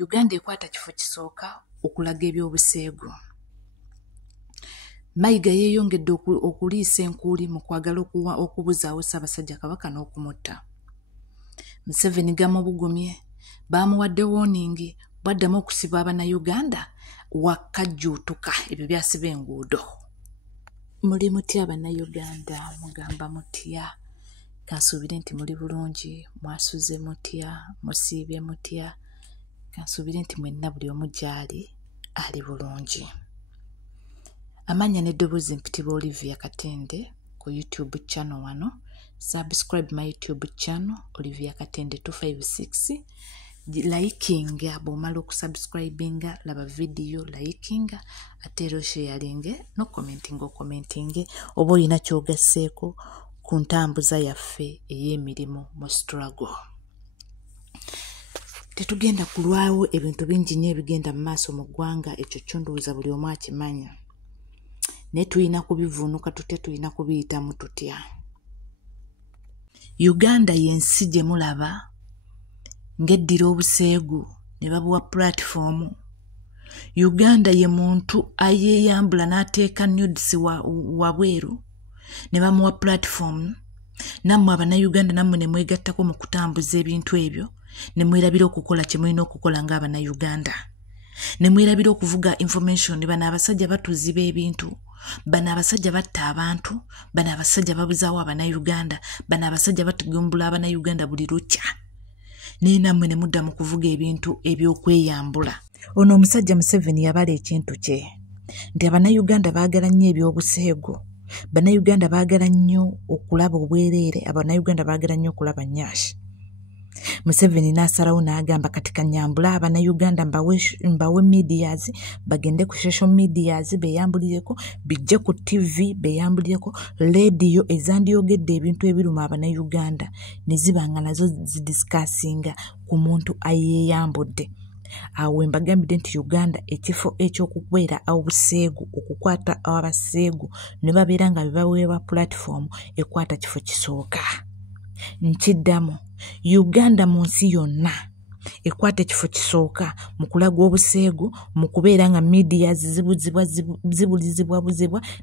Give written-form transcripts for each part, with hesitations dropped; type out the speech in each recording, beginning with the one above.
Uganda ekwata kifo kisooka okulaga ebyobuseegu. Mayiga yeeyongedde okuliisa enkuuli mu kwagala okubuzaawo Ssaabasajja Kabaka n'okumutta. Museveni gamubugumye, baamuwadde wooningi bwaddamu okusiba Abannayuganda wakajjuutuka ebyo byasiba enguudo. Muli mutya Abannayuganda, mugamba mutya? Kansuubire nti muli bulungi, mwasuze mutya, musiibye mutya? Kansuubire nti mwenna buli omu gy'ali ali bulungi. Amanya n'eddoboozi mpitibwa Olivia Katende ku YouTube channel wano. Subscribe my YouTube channel Olivia Katende 256. Likinga bw'omala okusubscribinga laba video likinga ate era sharinge no commentinge oba olina kyogasseeko ku ntambuza yaffe ey'emirimu mu struggle. Tetugenda kulwawo ebintu bingi nnyo ebigenda mu maaso mu ggwanga, ekyo kyondowooza buli omu akimanya. Ne tulina kubivuunuka tutya, tulina kubiyitamu tutya. Uganda y'ensi gye mulaba ng'eddira obuseegu ne babuwa platform. Uganda ye muntu ayeeyambula n'ateeka nudes wabweru ne bamuwa platform. Nammwe Abannayuganda nammwe ne mwegattako mu kutambuza ebintu ebyo, ne mwerabira okukola kye mulina okukola ng'Abannayuganda. Ne mwerabira okuvuga information. Bano abasajja batuziba ebintu, bano abasajja batta abantu, bano abasajja babuzaawo Abannayuganda, bano abasajja batugumbula Abannayuganda buli lukya. Naye nammwe ne mudda mu kuvuga ebintu eby'okweyambula. Ono omusajja Museveni yabala ekintu kye nti Abannayuganda baagala nnyo ebyobuseegu, Bannayuganda baagala nnyo okulaba obwereere, Abannayuganda baagala nnyo okulaba nnyashi. Museveni n'asalawo n'agamba kati kanyambula Abannayuganda mbawe medias, bagende ku social medias beeyambulireko, bijje ku TV beeyambulireko, radio ezandiyogedde ebintu ebiruma Abannayuganda ne zibanga nazo zidiscussinga ku muntu ayeeyambudde. Awo mbagambidde nti Uganda ekifo ekyokukwera obuseegu, okukwata abaseegu ne babeera nga bebaweebwa platform ekwata kifo kisooka. Nkiddamu, Uganda mu nsi yonna ekwata ekifo kisooka mu kulaga obuseegu, mu kubeera nga media zibulizibwa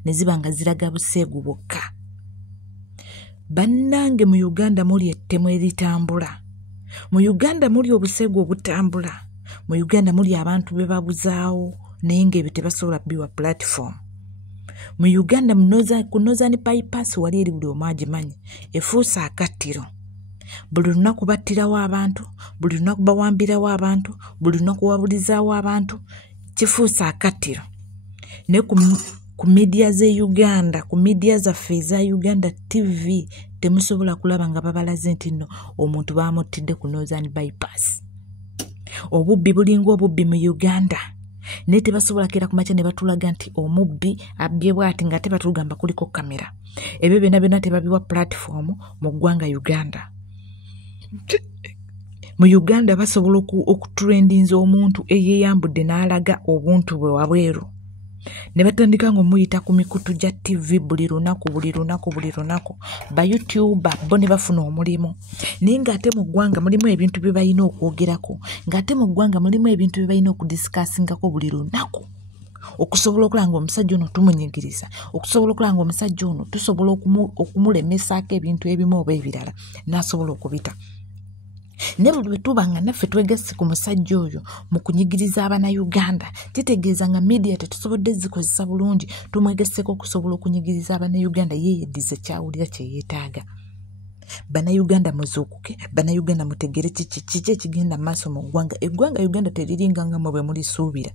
ne ziba nga ziraga buseegu bwokka. Bannange mu Uganda muli ettemu eritambula, mu Uganda muli obuseegu obutambula, mu Uganda muli abantu be babuzaawo naye ng'ebyo tebasobola biwa platform. Mu Uganda ku Northern Bypass wali eri buli omu agimanyi, efuuse akattiro. Buli lunaku battirawo abantu, buli lunaku bawambirawo abantu, buli lunaku wabulizaawo abantu, kifuuse akattiro. Ne ku media z'e Uganda, ku media zaffe eza Uganda TV temusobola kulaba nga babalaze nti nno omuntu baamuttidde ku Northern Bypass. Obubbi bulinga obubbi mu Uganda. Naye tebasobola kera ku makya ne batulaga nti omubbi abbye bw'ati nga tebatugamba kuliko kamera. Ebyo byonna tebabiwa platform mu ggwanga Uganda. Mu Uganda basobola okutrendinza omuntu eyeeyambudde n'alaga obuntu bwe wabweru. Ne batandika ng'omuyita ku mikutu gya TV buli lunaku. Ba YouTuber bo ne bafuna omulimu. Naye ng'ate mu ggwanga mulimu ebintu bye balina okwogerako. Ng'ate mu ggwanga mulimu ebintu bye balina okudiscussingako buli lunaku. Okusobola okulanga omusajja ono tumunyigiriza. Okusobola okulanga omusajja ono tusobola okumulemesaako ebintu ebimu oba ebirala. N'asobola okubita. Ne bwe tuba nga naffe twegasse ku musajja oyo mu kunyigiriza Abannayuganda, kitegeeza nga media tetusobodde zikozesa bulungi, tumwegasseko okusobola okunyigiriza Abannayuganda ye yeddize kyawulira kye yeetaaga. Bannayuganda muzuukuke, Bannayuganda mutegere kiki ekigenda mu maaso mu ggwanga. Eggwanga Uganda teriringa nga mwe bwe mulisuubira.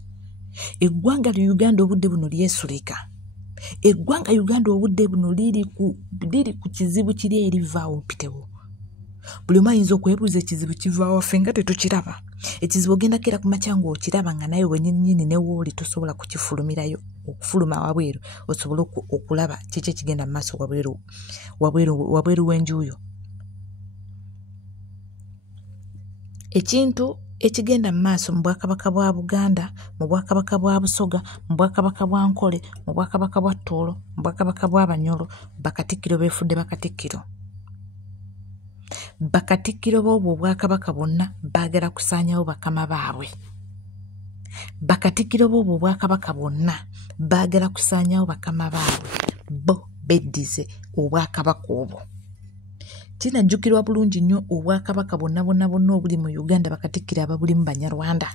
Eggwanga Uganda obudde buno lyesulika. Eggwanga Uganda obudde buno liri ku kizibu kiri erivaawo mpitewo. Buli omu ayinza okwebuuza ekizibu kivaawo ffe nga tetukiraba. Ekizibu ogenda kera ku makya ng'okiraba nga naye wennyini ne wooli tosobola kukifulumirayo, okufuluma wabweru osobole okulaba kiki ekigenda mu maaso wabweru w'enjuuyo. Ekintu ekigenda mu maaso mu Bwakabaka bwa Buganda, mu Bwakabaka bwa Busoga, mu Bwakabaka bwa Nkole, mu Bwakabaka bwa Tooro, mu Bwakabaka bwa Banyoro, bakatikkiro beefudde bakatikkiro. bakatikkiro b'obwo obwakabaka bonna baagala kusaanyawo bakama baabwe. Bakatikkiro b'obwo obwakabaka bonna baagala kusaanyawo bakama baabwe. Bo beddize obwakabaka obwo. Kinajjukirwa bulungi nnyo obwakabaka bonna obuli mu Uganda bakatikkiro ababulimu Banyarwanda.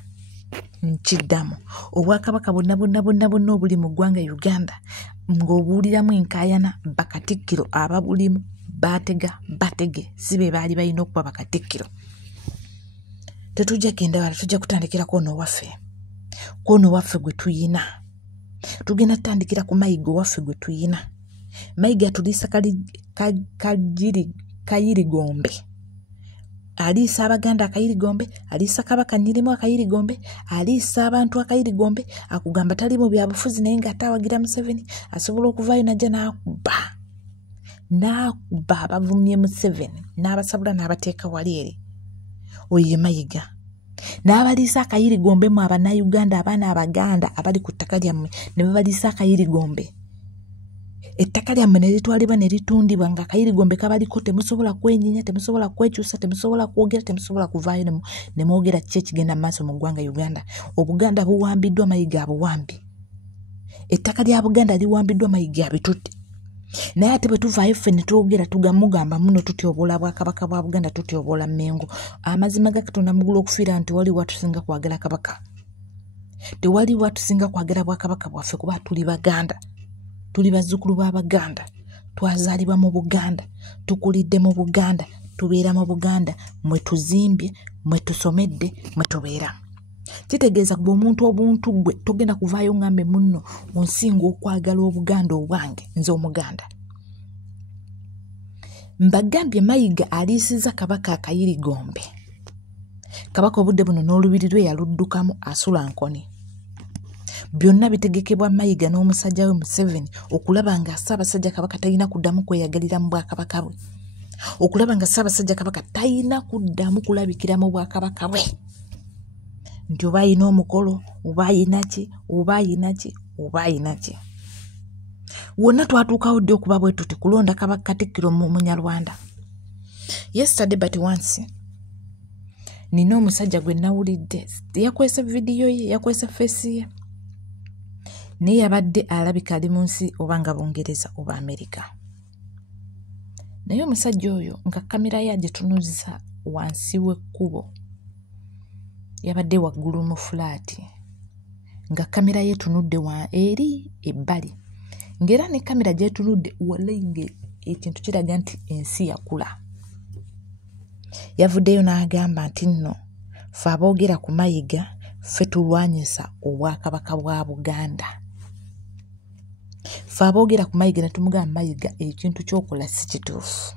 Nkiddamu obwakabaka bonna obuli mu ggwanga Uganda ng'obuuliramu enkaayana bakatikkiro ababulimu batege si be baali balina okuba bakatikkiro. Tetujja genda wala, tujja kutandikira kwono waffe gwe tuyina. Tugenda tutandikira ku Mayiga waffe gwe tuyina. Mayiga tuliisa Kayirigombe. Aliisa Abaganda Akayirigombe, aliisa Kabaka Nyirimu Akayirigombe, aliisa abantu Akayirigombe, akugamba tali mu byabufuzi naye ng'atawagira Museveni, asobola okuvaayo najja n'akuba abavumye Museveni, n'abasabula n'abateeka wali eri. Oyo ye Mayiga. N'abaliisa Akayirigombe mu Abannayuganda, abaana Abaganda abali ku ttaka lyammwe ne babaliisa Akayirigombe. Ettaka lyammwe ne litwalibwa ne litundibwa nga Akayirigombe kabaliko, temusobola kwenyinya, temusobola kwekyusa, temusobola kwogera, temusobola kuvaayo ne mwogera kiki ekigenda mu maaso mu ggwanga Uganda. Obuganda buwambiddwa, Mayiga abuwambi. Ettaka lya Buganda liwambiddwa, Mayiga abitutte. Naye ate bwe tuvaayo ffe ne twogera tugamugamba muno tutyoboola Bwakabaka bwa Buganda, tutyoboola Mmengo. Amazima ga Katonda mugula okufiira nti wali watusinga kwagala Kabaka. Tewali watusinga kwagala Bwakabaka bwaffe kuba tuli Baganda. Tuli bazzukulu b'Abaganda, twazaalibwa mu Buganda, tukulidde mu Buganda, tubeera mu Buganda, mwe tuzimbye, mwe tusomedde, mwe tubeera. Kitegeeza gwe obuntu gwe togenda kuvaayo ngambe munno onsinga okwagala Obuganda obwange, nze Omuganda. Mbagambye Mayiga aliisiza Kabaka Akayirigombe. Kabaka obudde buno n'olubiri lwe yaluddukamu asula Nkoni. Byonna bitegekebwa Mayiga n'omusajja we Museveni okulaba nga Ssaabasajja Kabaka talina kuddamu kweyagalira mu Bwakabaka bwe. Okulaba nga Ssaabasajja Kabaka talina kuddamu kulabikira mu Bwakabaka bwe. Nti oba ayina omukolo, oba ayina ki. Wonna twatuukawo ddi okuba bwe tuti kulonda Katikkiro mu Munyarwanda. Yesterday but once nina omusajja gwe nawulidde yakwese vidiyo ye, yakwese feesi ye. Naye yabadde alabika ali mu nsi oba nga Bungereza oba Amerika. Naye omusajja oyo nga kamera ye agitunuza wansi w'ekkubo, yabadde waggulu mu fulaati nga kamera ye tunudde eri ebbali, ng'era ne kamera gyetunudde walayinga ekintu kiraga nti ensi yakula. Yavuddeyo n'agamba nti nno ffe aboogera ku Mayiga ffe tulwanyisa Obwakabaka bwa Buganda. Ffe aboogera ku Mayiga ne tumugamba Mayiga ekintu ky'okola si kituufu.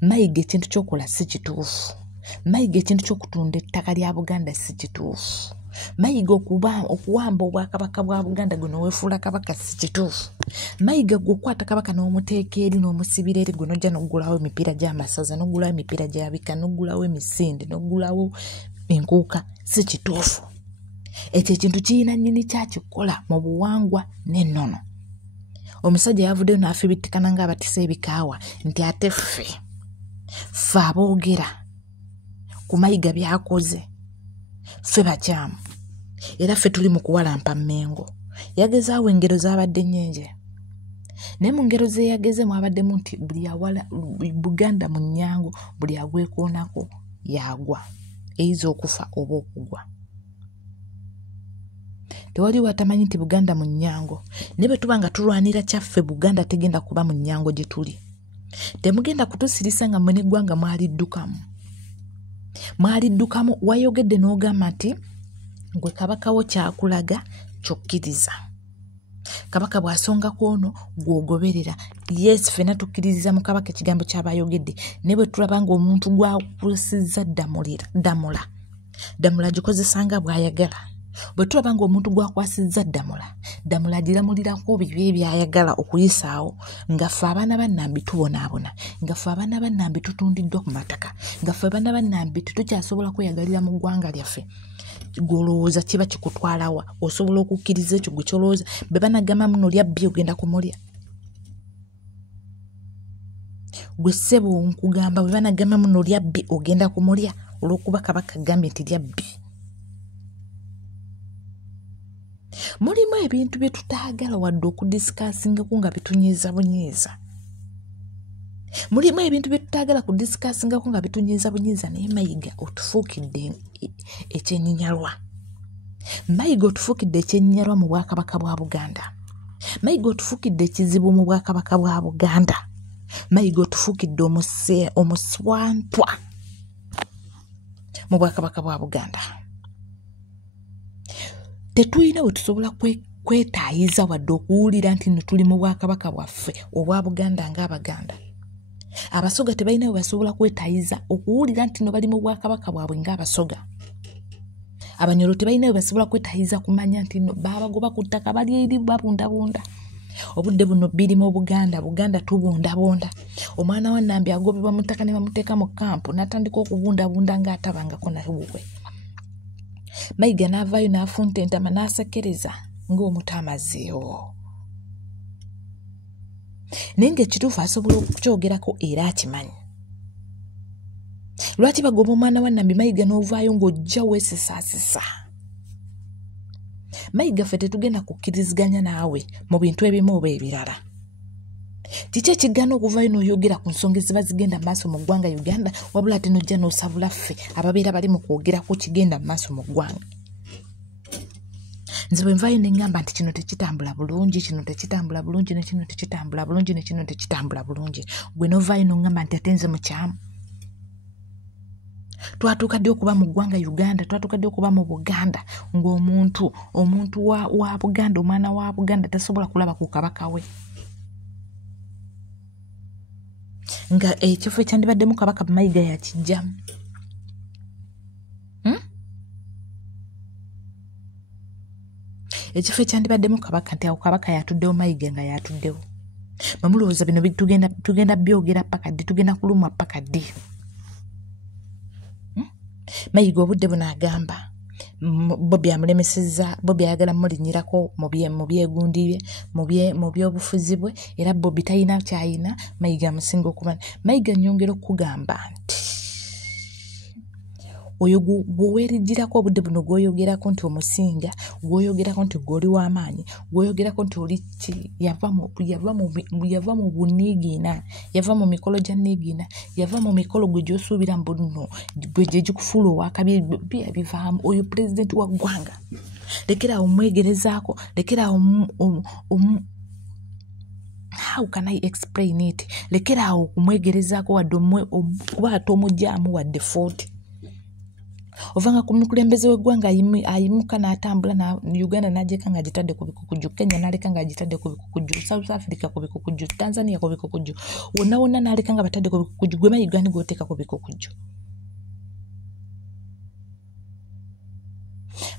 Mayiga ekintu ky'okola si kituufu. Mayiga ekintu ky'okutunda ettaka lya Buganda si kituufu. Mayiga okuwamba Obwakabaka bwa Buganda guno weefuula Kabaka si kituufu. Mayiga gw'okwata Kabaka n'omuteeka eri n'omusibira eri gwe n'ojja n'oggulawo emipiira gy'amasaza, n'oggulawo emipiira gya bika, n'oggulawo emisinde, n'oggulawo enkuuka si kituufu. Ekyo ekintu kirina nnyini kyakikola mu buwangwa n'ennono. Omusajja yavuddeyo n'afibittikana ng'abatisa ebikaawa nti ate ffe aboogera ku Mayiga by'akoze ffe bakyamu era ffe tuli mu kuwalampa Mmengo. Yagezaawo engero z'abadde nnyingi, naye mu ngero ze yagezemu abaddemu nti buli awala Buganda mu nnyango, buli agwekoonako yagwa, eyiza okufa oba okugwa. Tewali watamanyi nti Buganda mu nnyango, ne bwe tuba nga tulwanira kyaffe Buganda tegenda kuba mu nnyango gye tuli. Temugenda kutusirisa nga mmwe n'eggwanga mwaliddukamu wayogedde n'ogamba nti gwe Kabaka wo kyakulaga ky'okkiriza. Kabaka bw'asonga ku ono gw'ogoberera. Yes, ffenna tukkiririza mu Kabaka ekigambo ky'abayogedde, ne bwe tulaba ng'omuntu gwakusizza Ddamula gikozesanga bw'ayagala. Bwe tulaba ng'omuntu gwakwasizza Ddamula agiramulirako bibye by'ayagala okuyisaawo, nga ffe abaana ba Nnambi tubonaabona, nga ffe abaana ba Nnambi tutundiddwa ku mataka, nga ffe abaana ba Nnambi tetukyasobola kweyagalira mu ggwanga lyaffe. Gw'olowooza kiba kikutwalawa, osobola okukkiriza ekyo gwe kyolowooza. Be banagamba muno lya bbi ogenda kumulya. gwe ssebo nkugamba bwe banagamba muno lyabbi ogenda kumulya olw'okuba Kabaka gambye nti lyabbi. Mulimu ebintu bye tutaagala wadde okudisikasingako nga bitunyiiza bunyiiza. Mulimu ebintu bye tutaagala kudisikasingako nga bitunyiiza bunyiiza naye Mayiga otufuukidde ekyenyinyalwa. Mayiga otufuukidde ekyenyinyalwa mu Bwakabaka bwa Buganda. Mayiga otufuukidde ekizibu mu Bwakabaka bwa Buganda. Mayiga otufuukidde omuswantwa mu Bwakabaka bwa Buganda. Tetulina we tusobola kwetaayiza wadde okuwulira nti nno tuli mu Bwakabaka bwaffe obwa Buganda ng'Abaganda. Abasoga tebalina we basobola kwetaayiza okuwulira nti nno bali mu Bwakabaka bwabwe ng'Abasoga. Abanyoro tebalina we basobola kwetaayiza kumanya nti nno baabagoba ku ttaka bali eri babundabunda. Obudde buno biri mu Buganda tubundabunda. Omwana wa Nambi agobebwa mu ttaka ne bamuteeka mu kampu n'atandika okubundabunda ng'atabangako na bukwe. Mayiga n'avaayo n'afunta entama n'asekereza ng'omuto amazeewo. Naye ng'ekituufu asobola okukyogerako era akimanyi. Lwaki bagoba omwana wa Nambi Mayiga n'ovaayo ng'ojja weesisaasisa? Mayiga ffe tetugenda kukkiriziganya naawe mu bintu ebimu oba ebirala. Kiki ekigaana okuvaayo n'oyogera ku nsonga eziba zigenda mu maaso mu ggwanga Uganda wabula ate n'ojja n'osabula ffe ababeera bali mu kwogerako kigenda mu maaso mu ggwanga? Nze bwe nvaayo ne ŋŋamba nti kino tekitambula bulungi, kino tekitambula bulungi, ne kino tekitambula bulungi, ne kino tekitambula bulungi, gwe n'ovaayo n'oŋŋamba nti ate nze mukyamu. Twatuuka ddi okuba mu ggwanga Uganda, twatuuka ddi okuba mu Buganda ng'omuntu wa Buganda, omwana wa Buganda tasobola kulaba ku kabaka we. Nga ekifo ekyandibaddemu Kabaka Mayiga yakijjamu. Ekifo ekyandibaddemu Kabaka nti awo Kabaka yatuddewo Mayiga nga yatuddewo. Bamulowooza bino tugenda byogera paka ddi, tugenda kulumwa paka ddi. Mayiga obudde buno agamba Bobby amulemesezza, Bobby ayagala mulinnyirako mu byegundi bye, mu by'obufuzi bwe, era Bobby talina kyayina, Mayiga amusinga okuba. Mayiga nnyongera okugamba nti oyo gweweerijjirako obudde buno gwoyogerako nti omusinga, gwoyogerako nti gw'oli w'amaanyi, gwoyogerako nti oli ki, yava mu buniigiina, yava mu mikolo gya niigiina, yava mu mikolo gwe gy'osuubira mu buno gwe gye gikufuula owakabi bivaamu. Oyo pulezidenti wa ggwanga. Lekera omwegerezaako, lekera how can I explain it? Lekera awo okumwegerezaako wadde okubaata omujjaamu wadde 40. Ovanga ku mukulembeze w'eggwanga ayimuka n'atambula na Uganda n'agyeka nga agitadde ku bikukuju, Kenya n'aleka nga agitadde ku bikukuju, South Africa ku bikukuju, Tanzania ku bikukuju, wonna n'aleka nga batadde ku bikukuju, gwe Mayiga ni gw'oteeka ku bikukuju.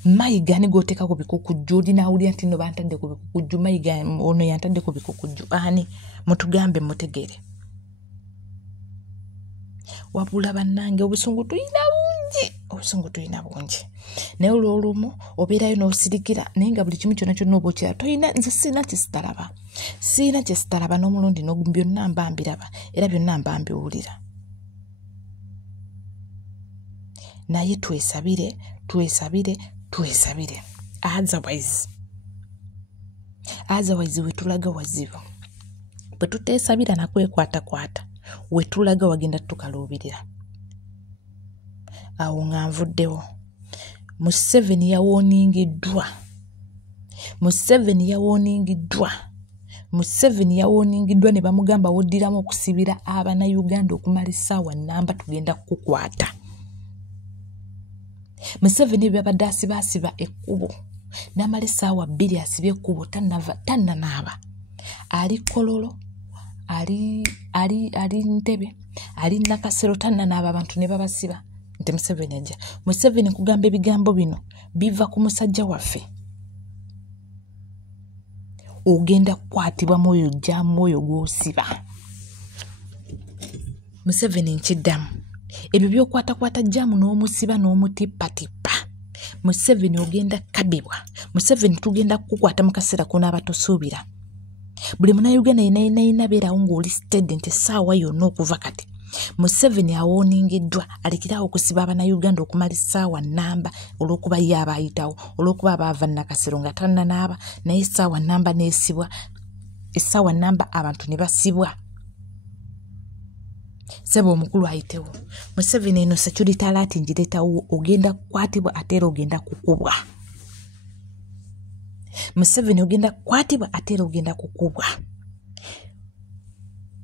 Mayiga ni gw'oteeka ku bikukuju, oli n'awulira nti nno bantadde ku bikukuju, Mayiga ono yantadde ku bikukuju. Ani mutugambe mutegere. Wabula bannange obusungu tulina bungi. Naye olw'olumu obeerayo n'osirikira naye nga buli kimu kyonna oba okiraba. Nze sirina kye sitalaba n'omulundi byonna mba mbiraba era byonna mba mbiwulira. Naye twesabire. Otherwise we tulaga wazibu. Bwe tuteesabira nakwekwatakwata we tulaga wagenda tukaluubirira. Awo nga nvuddewo. Museveni yawoningiddwa ne bamugamba woddiramu okusibira Abannayuganda okumala essaawa nnamba tugenda kukukwata. Museveni byabadde asibaasiba ekkubo n'amala essaawa 2 asibye ekkubo tannanaaba. Ali Kololo, ali Ntebe, ali Nakasero tannanaaba abantu ne babasiba. Nti Museveni ajja. Museveni nkugamba ebigambo bino biva ku musajja waffe. Ogenda kukwatibwa mwoyo gya mwoyo gw'osiba. Museveni nkiddamu. Ebyo by'okwatakwata jjamu n'omusiba n'omutippatippa. Museveni ogenda kabibwa. Museveni tugenda kukukwata mu kaseera k'onaaba tosuubira. buli munnayuganda yenna beerawo ng'oli student essaawa yonna okuva kati. Museveni awooningiddwa alekerawo okusiba abannayuganda okumala essaawa nnamba olw'okuba ye abaayitawo olw'okuba abaava Nakasero nga tannanaaba naye essaawa nnamba neesibwa essaawa nnamba abantu ne basibwa. Ssebo omukulu ayitewo. Museveni eno security alert ngireetawo ogenda kukwatibwa ate era ogenda kukubwa. Museveni ogenda kukwatibwa ate era ogenda kukubwa.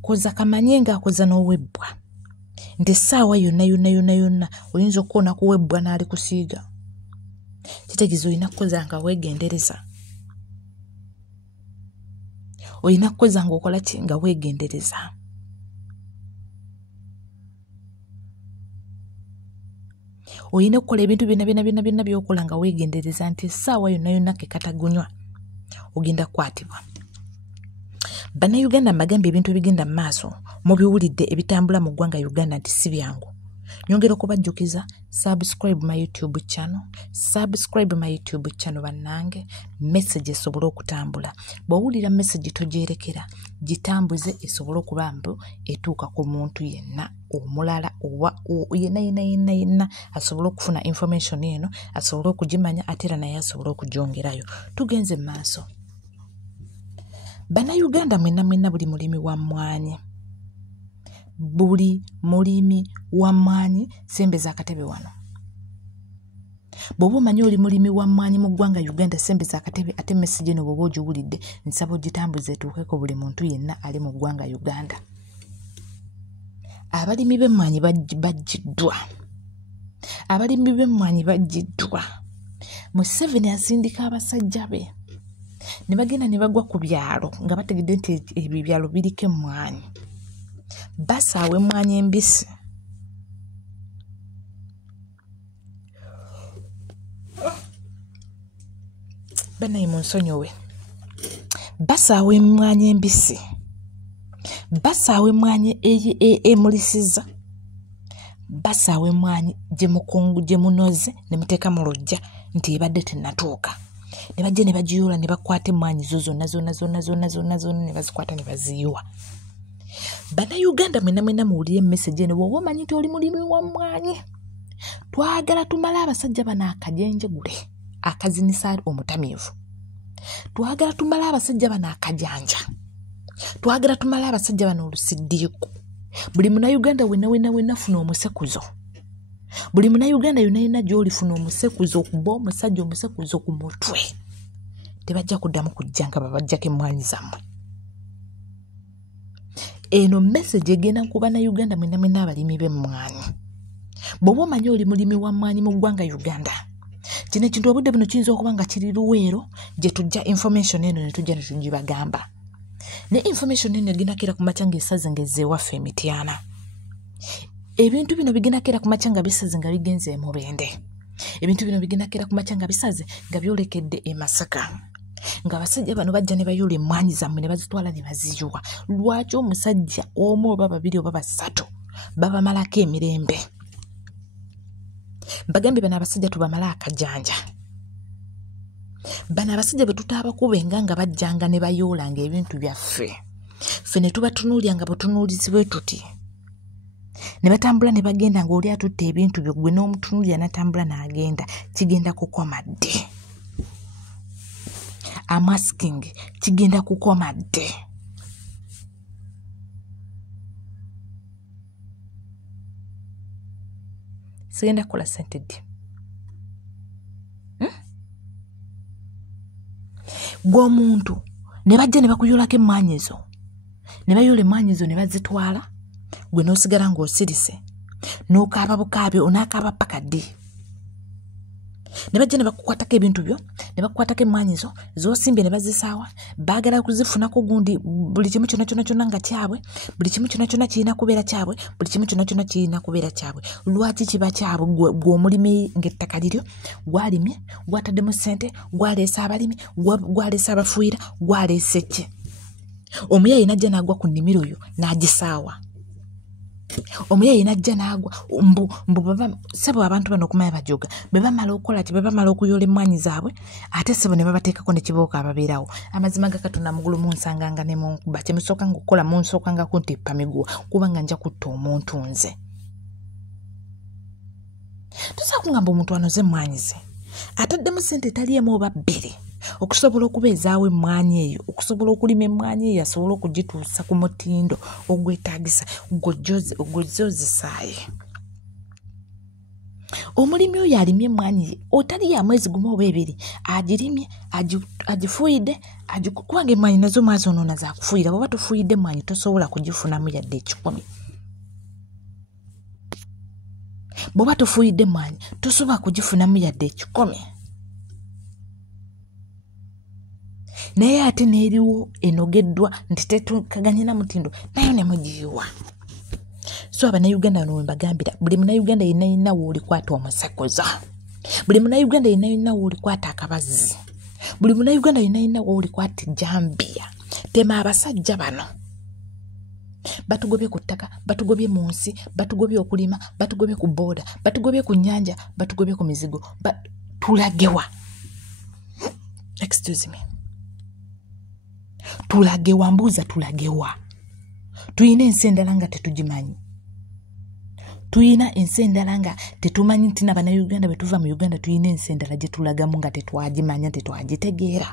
Koza kamanye ng'akoza n'owebbwa nti essaawa yonna oyinza okukoona kuwebbwa n'ali kusiiga. Kitegeeza olina kukoza nga weegendereza. Olina kukoza ng'okola ki nga weegendereza. Olina okukola ebintu byonna by'okola nga weegendereza nti essaawa yonna ke katagunywa ogenda kukwatibwa. Bannayuganda mbagambye ebintu ebigenda mu maaso mubiwulidde ebitambula mu ggwanga Uganda nti si byangu. Nyongera okubajjukiza subscribe my YouTube channel bannange, message esobole okutambula. Bw'owulira message togyerekera gitambuze esobole okuba mbu etuuka ku muntu yenna omulala owa yenna asobole okufuna information eno asobole okugimanya ate era naye asobole okugyongerayo. Tugenze mu maaso. Bannayuganda mwenna buli mulimi wa mmwanyi. Buli mulimi wa mmwanyi sembeza akatebe wano. Bw'oba omanyi oli mulimi wa mmwanyi mu ggwanga Uganda sembeza akatebe ate message eno bw'oba ogiwulidde nsaba ogitambuze etuukeko buli muntu yenna ali mu ggwanga Uganda. Abalimi b'emmwanyi baggiddwa. Abalimi b'emmwanyi baggiddwa. Museveni asindika abasajja be. Ne bagenda ne bagwa ku byalo nga bategedde nti ebyo byalo biriko emmwanyi. Basaawa emmwanyi embisi. Banayi munsonyiwe. Basaawa emmwanyi embisi. Basaawa emmwanyi emulisiza. Basaawa emmwanyi gye munoze ne muteeka mu luggya nti ebadde tennatuuka. Ne bajja ne bagiyoola ne bakwata emmwanyi zo zonna ne bazikwata ne baziyiwa. Bannayuganda mwenna muwulire message eno bw'oba omanyi nti oli mulimi wa mmwanyi. Twagala tumale abasajja bano akajenjegule akazinisa omutamiivu. Twagala tumale abasajja bano akajanja. Twagala tumale abasajja bano olusiddiiku. Buli munnayuganda wenna funa omusekuzo. Buli munnayuganda yonna gy'olifuna omusekuzo okuba omusajja omusekuzo ku mutwe. Tebajja kuddamu kujja nga babajjako emmwanyi zammwe. Eno message egenda ku bannayuganda mwenna abalimi b'emmwanyi. Bw'oba omanyi oli mulimi wa mmwanyi mu ggwanga Uganda. Kino ekintu obudde buno kiyinza okuba nga kiri Luweero gye tujja information eno ne tujja ne tugibagamba. Ne information eno egenda kera ku makya ng'esaze ng'ezze ewaffe Emityana. Ebintu bino bigenda kera ku makya nga bisaze nga bigenze e Mubende. Ebintu bino bigenda kera ku makya nga bisaze nga byolekedde e Masaka. Nga abasajja bano bajja ne bayoola emmwanyi zammwe ne bazitwala ne baziyiwa. Lwaki omusajja omu oba babiri oba basatu babamalako emirembe? Mbagambye bano abasajja tubamala akajanja. Bano abasajja bwe tutaabakubenga nga bajjanga ne bayoolanga ebintu byaffe. Ffe ne tubatunuulya nga butunuulizibwe tuti. Ne batambula ne bagenda ng'oli atutte ebintu byo gwe n'omutunuulya n'atambula n'agenda. Kigenda kukoma dde. I'm asking, kigenda kukoma dde. Sigenda kukola ssente ddi. Gw'omuntu ne bajja ne bakuyoolako emmwanyi ezo. Ne bayoola emmwanyi ezo ne bazitwala. Gwe n'osigala ng'osirise. N'okaaba bukaabi onaakaaba paka ddi. Ne bajja ne bakukwatako ebintu byo, ne bakukwatako emmwanyi zo, z'osimbye ne bazisaawa, baagala kuzifunako gundi buli kimu kyonna nga kyabwe, buli kimu kyonna kirina kubeera kyabwe, buli kimu kyonna kirina kubeera kyabwe. Lwaki kiba kyabwe gw'omulimi ng'ettaka liryo, gwalimye, gwataddemu ssente, gwaleese abalimi, gwaleese abafuuyira, gwaleese ki? Omuyaayi n'ajja n'agwa ku nnimiro yo n'agisaawa. omuyayi najja n'agwa mbu baba sebo abantu bano okumanya bajoga beba mala okukola ati beba mala okuyola emmwanyi zaabwe ate sebo ne babateekako ne kibooka ababeerawo amazima ga Katonda mugulu munsanganga ne munkuba kyemusooka nga okukola munsooka nga kuntippa miguwa kubanga nja kutta omuntu nze tosobola kungamba omuntu anoze emmwanyi ze ataddemu ssente taliemu oba bbiri okusobola okubeezaawo emmwanyi eyo okusobola okulima emmwanyi eyo asobola okugituusa ku mutindo ogwetaagisa ogwezozisaaye omulimi oyo alimye emmwanyi ye otali ya mwezi gumu oba ebiri agirimye agifuuyidde kubanga emmwanyi nazo mwazonoona zakufuuyira bw'oba tofuuyidde emmwanyi tosobola kugifunamu yadde 10 bw'oba tofuuyidde emmwanyi tosobola kugifunamu yadde 10 naye ate n'eriwo enogeddwa nti tetukaganye na mutindo nayo ne mugiyiwa so abannayuganda bano wembagambira buli munnayuganda yenna woolikwata omusakoza buli munnayuganda yenna woolikwata akabazi buli munnayuganda yenna woolikwata ejambiya tema abasajja bano batugobye ku ttaka batugobye mu nsi batugobye okulima batugobye ku booda batugobye ku nnyanja batugobye ku mizigo tulagewa excuse me tulagewa mbuuza tulagewa tuyina ensi endala nga tetugimanyi tuyina ensi endala nga tetumanyi nti n'abannayuganda bwe tuva mu Uganda tuyina ensi endala gye tulagamu nga tetwagimanya tetwagitegeera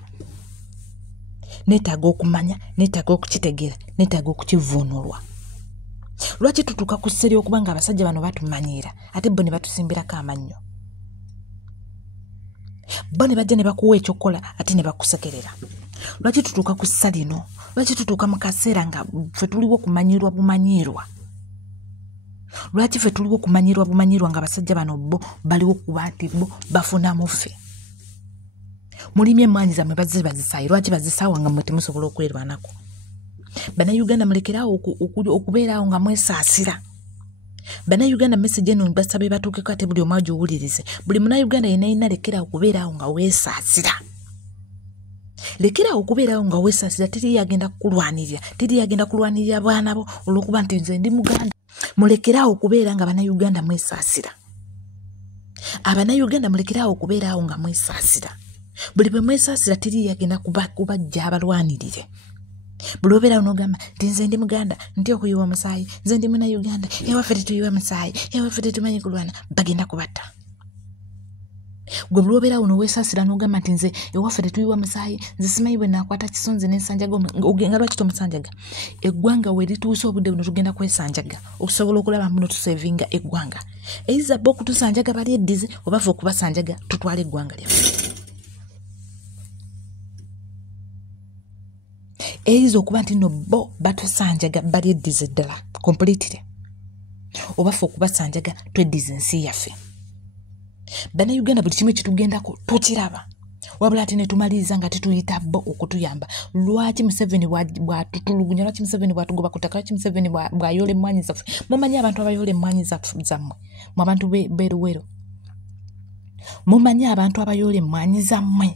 neetaaga okumanya neetaaga okukitegeera neetaaga okukivuunulwa lwaki tutuuka ku sseri okuba nga abasajja bano batumanyiira ate bo ne batusimbirako amannyo bo ne bajja ne bakuwa ekyokukola ate ne bakusekerera lwaki tutuuka ku ssa lino lwaki tutuuka mu kaseera nga ffe tuliwo kumanyirwa bumanyiirwa lwaki ffe tuliwo kumanyirwa bumanyiirwa nga abasajja bano bo baliwo kuba nti bo bafunamu ffe mulimye emmwanyi zammwe bazisaayi lwaki bazisaawa nga mmwe temusobola okwerwanako bannayuganda mulekeraawo okubeeraawo nga mwesaasira bannayuganda message eno basabe batuukeko ate buli omu agiwulirize buli munnayuganda yenna lekeraawo okubeeraawo nga weesaasira lekera okubeerawo nga weesaasira teri yagenda kulwanirira abaana bo olw'okuba nti nze ndi Muganda mulekerawo okubeera nga bannayuganda mwesaasira abannayuganda mulekerawo okubeerawo nga mwesaasira buli bwe mwesaasira teri yagenda kubajja abalwanirire buli obeerawo n'ogamba nti nze ndi Muganda nti okuyiwa musaayi nze ndi Munnayuganda ewaffe tetuyiwa musaayi ewaffe tetumanyi kulwana bagenda kubatta gwe buli obeerawo n'oweesaasira n'ogamba nti nze ewaffe tetuyiwa musaayi nze simanyi bwe naakwata kisonzi n'ensanjaga nga lwaki tomusanjaga eggwanga we lituuse obudde buno tugenda kwesanjaga okusobola okulaba muno tusevinga eggwanga eiza bo okutusanjaga bali eddize oba ffe okubasanjaga tutwala eggwanga lyaffe eiza okuba nti no bo batusanjaga bali eddize ddala completely oba ffe okubasanjaga tweddize ensi yaffe bannayuganda buli kimu ekitugendako tukiraba wabula ate ne tumaliriza nga tetuyita bo okutuyamba lwaki Museveni bwatutulugunya lwaki Museveni bwatugoba ku ttaka lwaki Museveni bwayola emmwanyi zaffe mumanyi abantu abayola emmwanyi zammwe mu abantu beruwero mumanyi abantu abayola emmwanyi zammwe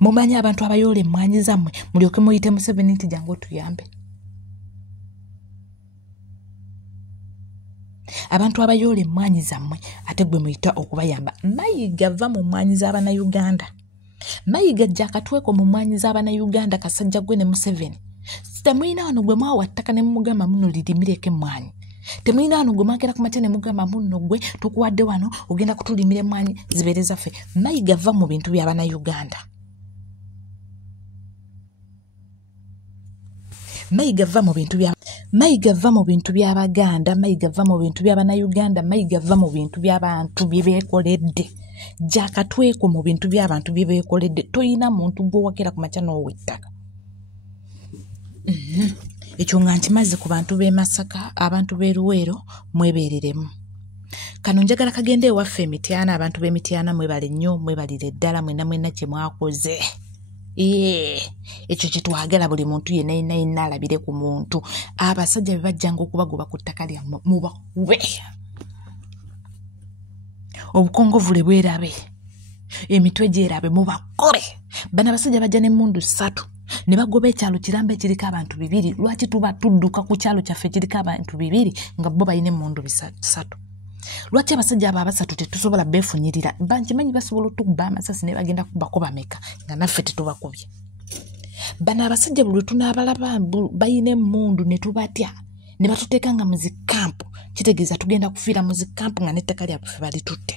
mumanyi abantu abayola emmwanyi zammwe mulyoke muyite Museveni nti jangu otuyambe abantu abayola emmwanyi zammwe ate gwe muyita okubayamba Mayiga va mu mmwanyi z'Abannayuganda Mayiga jja akatweko mu mmwanyi z'Abannayuganda Kasajja gwe ne Museveni temuyina wano gwe mwawa ttaka ne mugamba muno lirimireko emmwanyi temuyina wano gwe mwagera ku makya ne mugamba muno gwe tukuwadde wano ogenda kutulimira emmwanyi zibeere zaffe Mayiga va mu bintu by'Abannayuganda Mayiga va mu bintu by'Abaganda Mayiga va mu bintu by'Abannayuganda Mayiga va mu bintu by'abantu bye beekoledde jakatweko mu bintu by'abantu bye beekoledde toyina muntu gw'owakera ku makya n'owa ettaka ekyo nga nkimaze ku bantu b'e Masaka abantu b'e Luweero mwebeereremu kano njagala kagende ewaffe Emityana abantu b'Emityana mwebale nnyo mwebalire ddala mwenna kye mwakoze ekyo kyetwagala buli muntu yenna alabire ku muntu abasajja be bajjanga okubagoba ku ttaka lyammwe mubakube obukongovule bwerabe emitwe gyerabe mubakobe bano abasajja bajja n'emmundu 3 ne bagoba ekyalo kirambe kiriko abantu 2 lwaki tuba tudduka ku kyalo kyaffe kiriko abantu 2 nga bo bayine emmundu 3 lwaki abasajja abo 3 tetusobola beefunyirira bankimanyi basobola otukuba amasasi ne bagenda kubako bameka nga naffe tetubakubye bano abasajja buli tunaabalaba bayine emmundu ne tubatya ne batuteeka nga mu zikampu kitegeeza tugenda kufiira mu zikampu nga n'ettaka lyaffe balitutte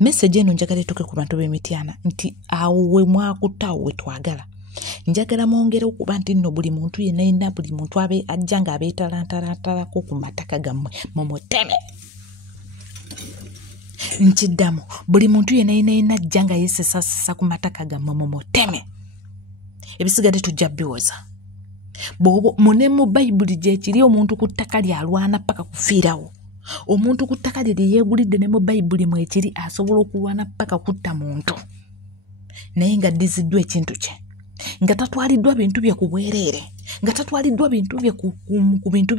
message eno njagala etuuke ku bantu b'Emityana nti awo we mwakutta awo we twagala njagala mwongere okuba nti nno buli muntu yenna buli muntu ajja nga abeetalantalantalako ku mataka gammwe mumuteme nkiddamu buli muntu yenna ajja nga yeesesasesa ku mataka gammwe mumuteme ebisigadde tujja biwoza bw'oba mune mu bayibuli gye kiri omuntu ku ttaka lyalwana paka kufiirawo omuntu ku ttaka lye yeegulidde ne mu bayibuli mwe kiri asobola okulwana paka kutta muntu naye nga ddiziddwa ekintu kye nga tatwaliddwa bintu bye ku bwereere nga tatwaliddwa bintu bye ku bintu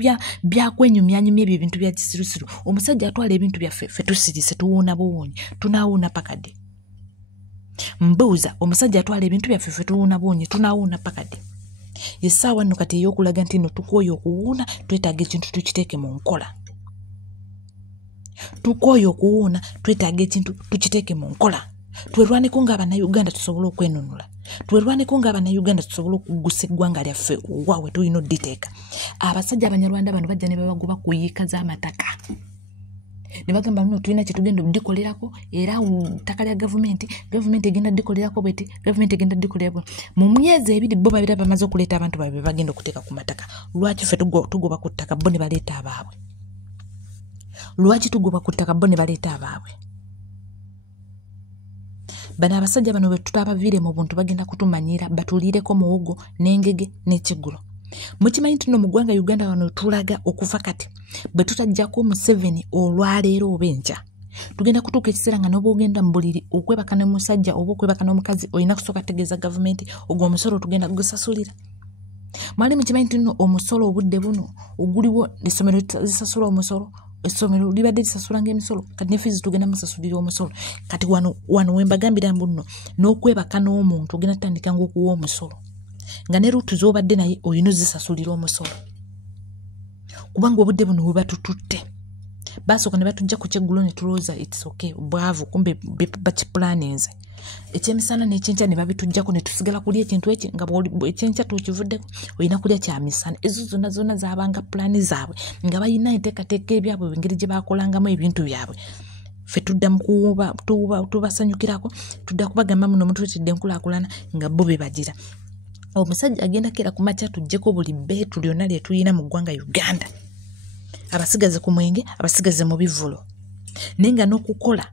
byakwenyumyanyumya ebyo ebintu bya kisirusiru omusajja atwala ebintu byaffe ffe tusirise tuwuuna buwuunyi tunaawuuna pakadde mbuuza omusajja atwala ebintu byaffe ffe tuwuuna buwuunyi tunaawuuna pakadde yessaawa nno kati ey'okulaga nti nno tukooye okuwuuna twetaaga ekintu tukiteeke mu nkola tukooye okuwuuna twetaaga ekintu tukiteeke mu nkola twerwaneko ng'Abannayuganda tusobole okwenunula twerwaneko ng'Abannayuganda tusobole okuggusa eggwanga lyaffe waawe tulina odditeeka abasajja Abanyarwanda bano bajja ne babagoba ku yiika z'amataka ne bagamba nno tulina kye tugenda oddikolerako era ttaka lya gavumenti egenda ddikolerako bweti gavumenti egenda ddikolerako mu myezi 2 bo babira bamaze okuleeta abantu baabwe bagenda okuteeka ku mataka lwaki ffe tugoba ku ttaka bo ne baleeta abaabwe lwaki tugoba ku ttaka bo ne baleeta abaabwe bano abasajja bano bwe tutabaviire mu buntu bagenda kutumanyira batuliireko muwogo n'engege n'ekiggulo mukimanyi nti nno mu ggwanga Uganda wano tulaga okuva kati bwe tutajjako Museveni olwaleero oba enkya tugenda kutuuka ekiseera nga n'oba ogenda mu buliri okwebaka n'omusajja oba okwebaka n'omukazi olina kusooka tegeeza gavumenti ogwo omusolo tugenda kugusasulira mwali mukimanyi nti nno omusolo obudde buno oguliwo essomero zisasula omusolo essomero libadde lisasula ng'emisolo kati ne fees tugenda musasulira omusolo kati wano wembagambira mbuno n'okwebaka n'omuntu ogenda tutandika ng'okuwa omusolo nga ne ruutu z'obadde naye olina ozisasulira omusolo kubanga obudde buno bwe batututte basooka ne batujja ku kyeggulo ne tulowooza it's okay bwavu kumbe bakipulaninze ekyemisana n'ekyenkya ne babitujjako ne tusigala kulya ekintu eki nga ekyenkya tukivuddeko olina kulya kyamisana ezo zonna zaabanga pulaani zaabwe nga balina enteekateeka ebyabwe engeri gye baakolangamu ebintu byabwe ffe tudda mu tubasanyukirako tudda kubagamba muno mutwetedde enkulaakulana nga bo be bagira omusajja agenda kera ku makya tujjeko buli beetu lyonna lye tulina mu ggwanga Uganda abasigaze ku mwenge abasigaze mu bivulo naye nga n'okukola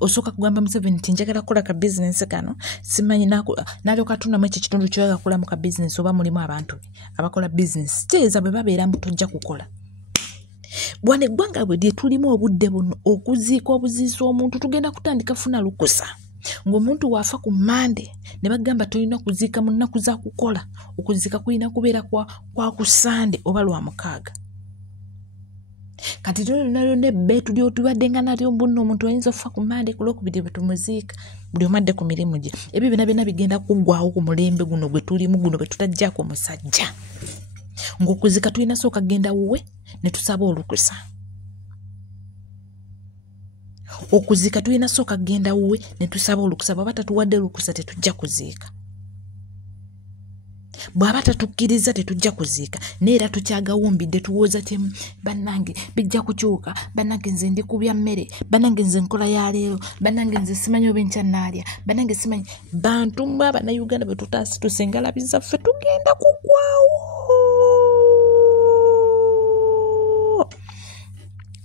osooka kugamba Museveni nti njagala kukola ka bizinensi kano simanyi n'alyoka atundamu ekyo kitundu kyoyaga kukolamu ka bizinensi oba mulimu abantu abakola bizinensi kitegeeza bwe babeera mbu tojja kukola bwana eggwanga bwe lye tulimu obudde buno okuziika obuziisa omuntu tugenda kutandika funa lukusa ng'omuntu waafa ku Mande ne bagamba tolina kuziika mu nnaku za kukola okuziika kulina kubeera kwa ku Sande oba lwa mukaaga kati nalyo nebbeetu lyotubadde nga nalyo mbuno omuntu ayinza okufa ku Mande ku Lwokubiri bwe tumuziika buli omadde ku mirimu gye ebyo byonna bigenda kuggwawo ku mulembe guno gwe tulimu guno bwe tutajjaako musajja ng'okuziika tulina sooka genda wuwe ne tusaba olukusa okuziika tulina sooka genda wuwe ne tusaba olukusa bw'aba tatuwadde olukusa tetujja kuziika bw'aba tatukkiriza tetujja kuziika neera tukyagawumbidde tuwooza temu bannange bijja kukyuka bannange nze ndi kubya mmere bannange nze nkola ya leero bannange nze simanyi oba enkya naalya bannange simanyi bantu mwe Abannayuganda bwe tutaasi tusengalabiza ffe tugenda kuggwawo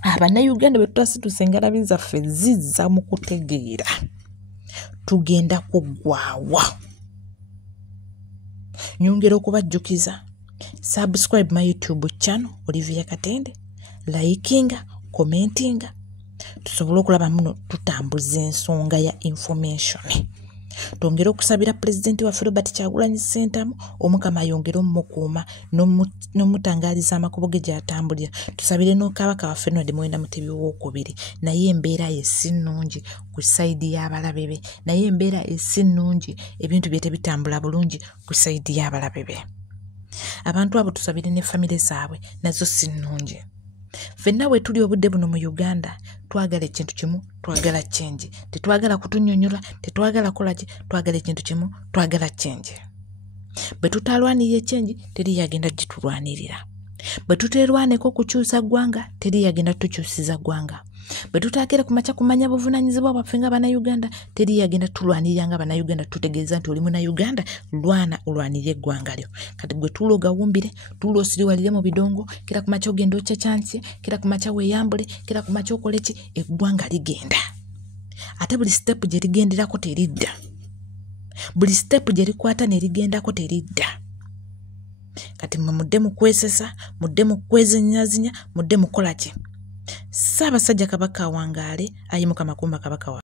Abannayuganda bwe tutaasi tusengalabiza ffe zizza mu kutegeera tugenda kuggwawo nyongera okubajjukiza subscribe my YouTube channel Olivia Katende likinga commentinga tusobole okulaba muno tutambuza ensonga ya information Twongera okusabira Pulezidenti waffe Robert Kyagulanyi Ssentamu Omukama ayongere omumukuuma n'omutangaliza amakubo ge gy'atambulira. Tusabire n'Okabaka waffe Ronald Muwenda Mutebi II naye embeera ye si nnungi ku sayidi y'abalabe be. Naye embeera ye si nnungi, ebintu bye tebitambula bulungi ku sayidi y'abalabe be. Abantu abo tusabire ne famire zaabwe nazo si nnungi. Ffenna bwe tuli obudde buno mu Uganda twagala ekintu kimu, twagala change. Tetwagala kutunnyonnyola, tetwagala kolaki, twagala ekintu kimu, twagala change. Bwe tutalwanirira change teri yagenda gitulwanirira. Bwe tuterwaneko kukyusa ggwanga teri yagenda tukyusiza ggwanga. Bwe tutaakere ku makya kumanya buvunaanyizibwa bwaffe nga Bannayuganda teri yagenda tulwanirira nga Bannayuganda, tutegeeza nti oli Munnayuganda, lwana olwanirire eggwanga lyo. Kati gwe tuulo gawumbire, tuulo osiriwalire mu bidongo, kira ku makya ogenda okyacanse, kira ku makya weeyambule, kira ku makya okole ki, eggwanga ligenda. Ate buli step gye ligenderako teridda. Buli step gye likwata ne ligendako teridda. Kati mwe mudde mu kwesesa, mudde mu kwezinyazinya, mudde mu kola ki? Ssaabasajja Kabaka awangaale, ayimuka Makumba Kabaka wa